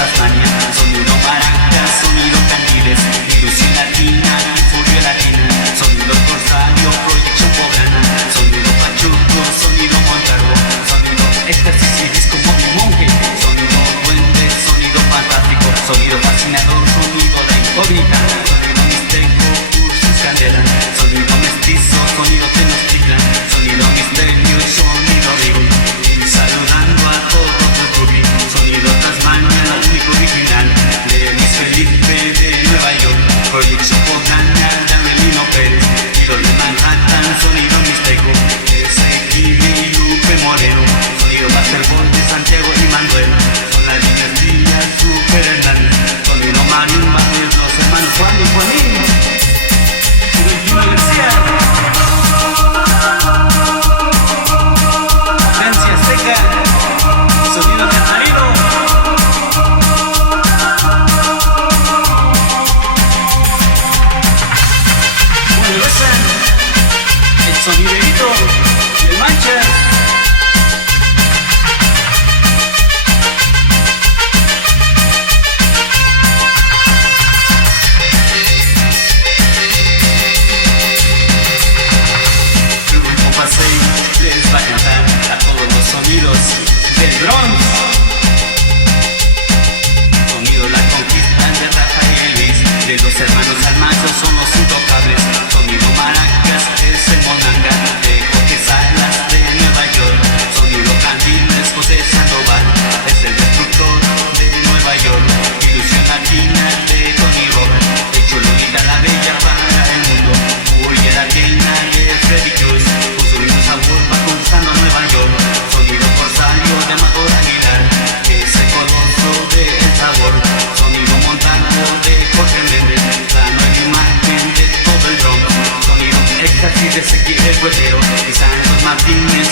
Tasmania, sonido maracas, sonido candiles, ilusión latina y furia latina, sonido corsario, proyección poblana, sonido pachuco, sonido montarro, sonido éxtasis y disco móvil monje, sonido duende, sonido fantástico, sonido fascinador, sonido de incógnita, sonido mixteco, cursus candela, sonido mestizo, sonido tenochtitlan, sonido misterio, sonido río, y saludando a todos los rubí, sonido Tasmania, el único original, de Luis Felipe de Nueva York, proyección poblana, de Amelino Pérez, tiro de Manhattan, sonido mixteco, Ezequiel y Lupe Moreno, sonido basketball de Santiago y Manuel, son las dinastías Super Hernández, sonido marimba de los hermanos Juan y Juanín, Jimmy García, Francia Azteca, sonido del marido, el sonidito y el mancha. Grupo Pasey les va a cantar a todos los sonidos del Bronx. Sonido La Conquista de Rafael Luis, de los hermanos Almanzos son los intocables. Sonido Maracas es el Monanga, de Jorge Salas de Nueva York. Sonido Candiles José Sandoval, es el destructor de Nueva York. Ilusión latina de Tony Robert, hecho Lolita la Bella para el mundo. Furia la llena de Freddy Cruz, con su mismo sabor va conquistando a Nueva York. Sonido corsario de Amador Aguilar, que es el coloso de El Sabor. Sonido Montalvo de Jorge Méndez, la nueva imagen de todo el Bronx. Sonido éxtasis de Ezequiel el Cuetero y Santos Martínez